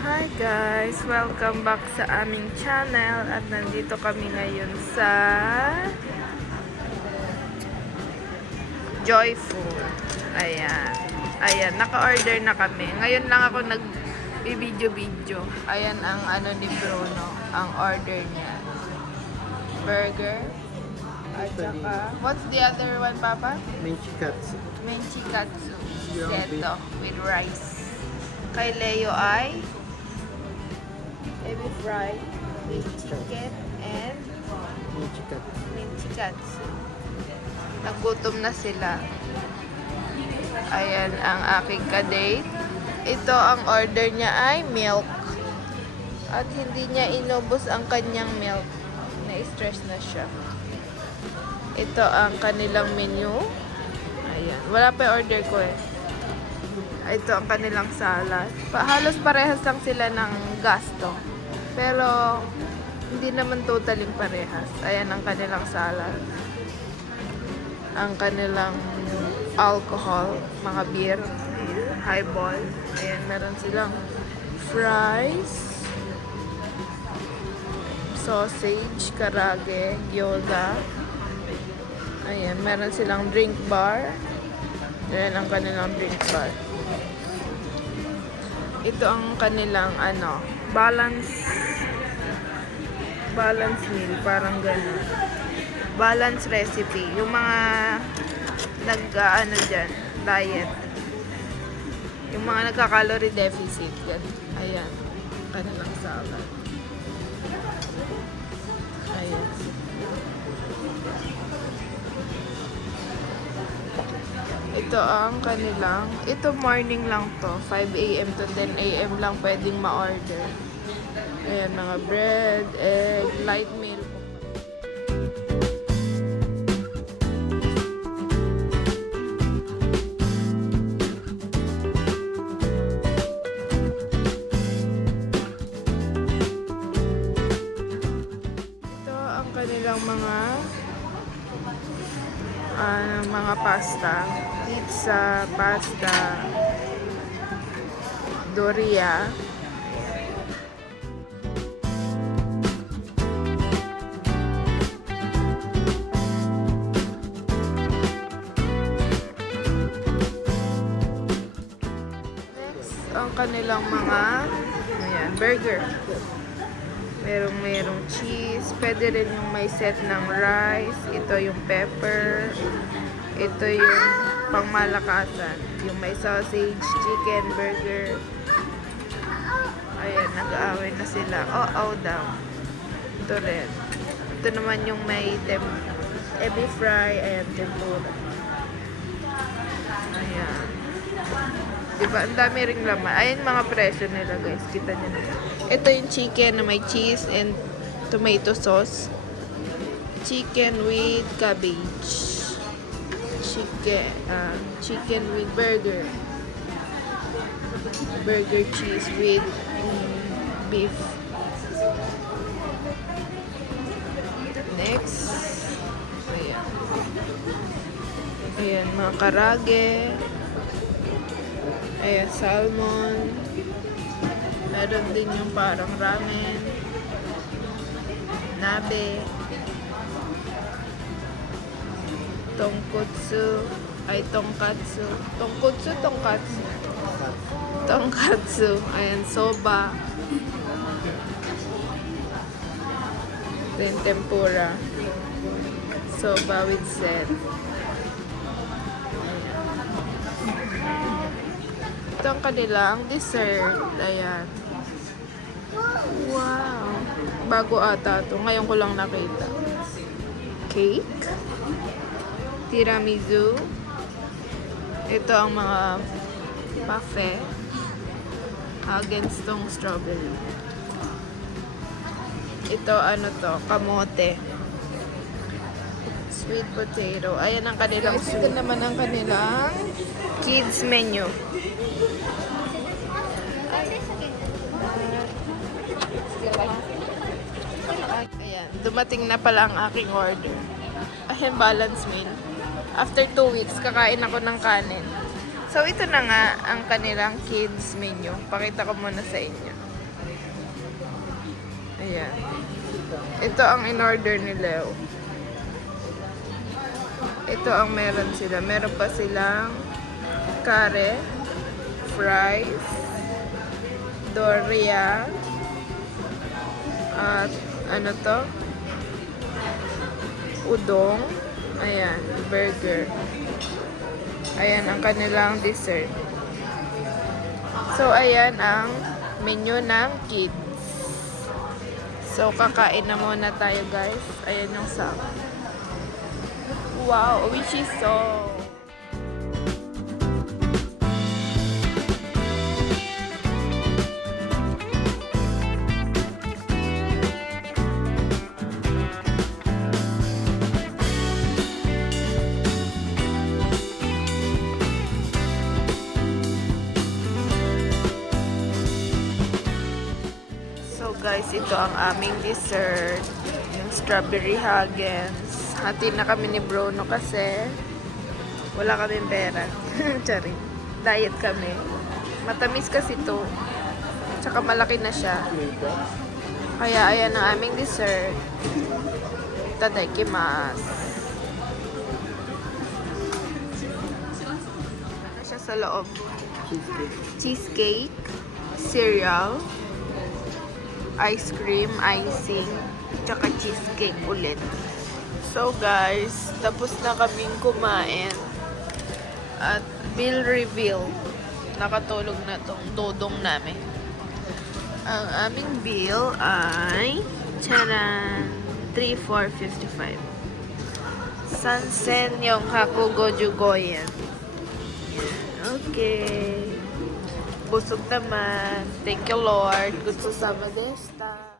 Hi guys! Welcome back sa aming channel at nandito kami ngayon sa Joyful. Ayan. Ayan, naka-order na kami. Ngayon lang ako nag-video-video. Ayan ang ano ni Bruno, ang order niya. Burger. At saka, what's the other one, Papa? Menchikatsu. Menchikatsu. Seto with rice. Kay Leo ay ebi fry with chicken and menchikatsu. Nagutom na sila. Ayan ang aking kadate. Ito ang order niya ay milk. At hindi niya inubos ang kanyang milk. Na-stress na siya. Ito ang kanilang menu. Ayan. Wala pa yung order ko eh. Ito ang kanilang salad. Halos parehas lang sila ng gasto. Pero, hindi naman totaling parehas. Ayan ang kanilang salad. Ang kanilang alcohol, mga beer, highball. Ayan, meron silang fries, sausage, karage, gyoza. Ayan, meron silang drink bar. Ayan ang kanilang drink bar. Ito ang kanilang balance meal, parang gano'n. Balance recipe. Yung mga diyan, diet. Yung mga nagka-calorie deficit. Yan. Ayan. Kanilang salad. Ayan. Ito ang kanilang, ito morning lang to, 5 a.m. to 10 a.m. lang pwedeng ma-order. Ayan, mga bread, egg, light meal. Ito ang kanilang mga pasta. Pizza, pasta, doria. Next, ang kanilang ayan, burger. Merong cheese. Pwede rin yung may set ng rice. Ito yung pepper. Ito yung pangmalakasan. Yung may sausage, chicken, burger. Ayan, nag-aaway na sila. Oh daw. Ito rin. Ito naman yung may ebi fry. Ayan, tempura. Ayan. Diba? Ang dami ring laman. Ayan mga presyo nila, guys. Kita nyo na. Ito yung chicken na may cheese and tomato sauce. Chicken with cabbage. Chicken with burger. Burger cheese with beef. Next. Ayan. Ayan, mga karage. Ayan, salmon. Meron din yung parang ramen. Nabe. Tonkatsu. Tonkatsu. Ayan, soba. Then tempura. Soba with set. Ito ang kanilang dessert. Ayan. Wow. Bago ata ito. Ngayon ko lang nakita. Cake. Tiramisu. Ito ang mga parfait. Against tong strawberry. Ito kamote. Sweet potato. Ayan ang kanilang soup. Ito naman ang kanilang kids menu. Ayan, dumating na pala ang aking order. Ayan, balance meal. After 2 weeks, kakain ako ng kanin. So, ito na nga ang kanilang kids menu. Pakita ko muna sa inyo. Ayan. Ito ang in-order ni Leo. Ito ang meron sila. Meron pa silang kare, fries, doria, at ano to? Udong. Ayan, burger. Ayan ang kanilang dessert. So, ayan ang menu ng kids. So, kakain na muna tayo, guys. Ayan yung sa. Wow, Oishiso! So guys, ito ang aming dessert. Yung strawberry Häagen-Dazs. Hati na kami ni Bruno kasi wala kaming pera. Charing. Diet kami. Matamis kasi to. Tsaka malaki na siya. Kaya ayan ang aming dessert. Itadakimasu. Ano siya sa loob? Cheesecake. Cereal. Ice cream, icing, tsaka cheesecake ulit. So guys, tapos na kaming kumain. At bill reveal. Nakatulog na tong dodong namin. Ang aming bill ay charan 3,455. Sansen yung Hakugo Jugoyen. Okay. Busog naman. Thank you, Lord. Good susama desta.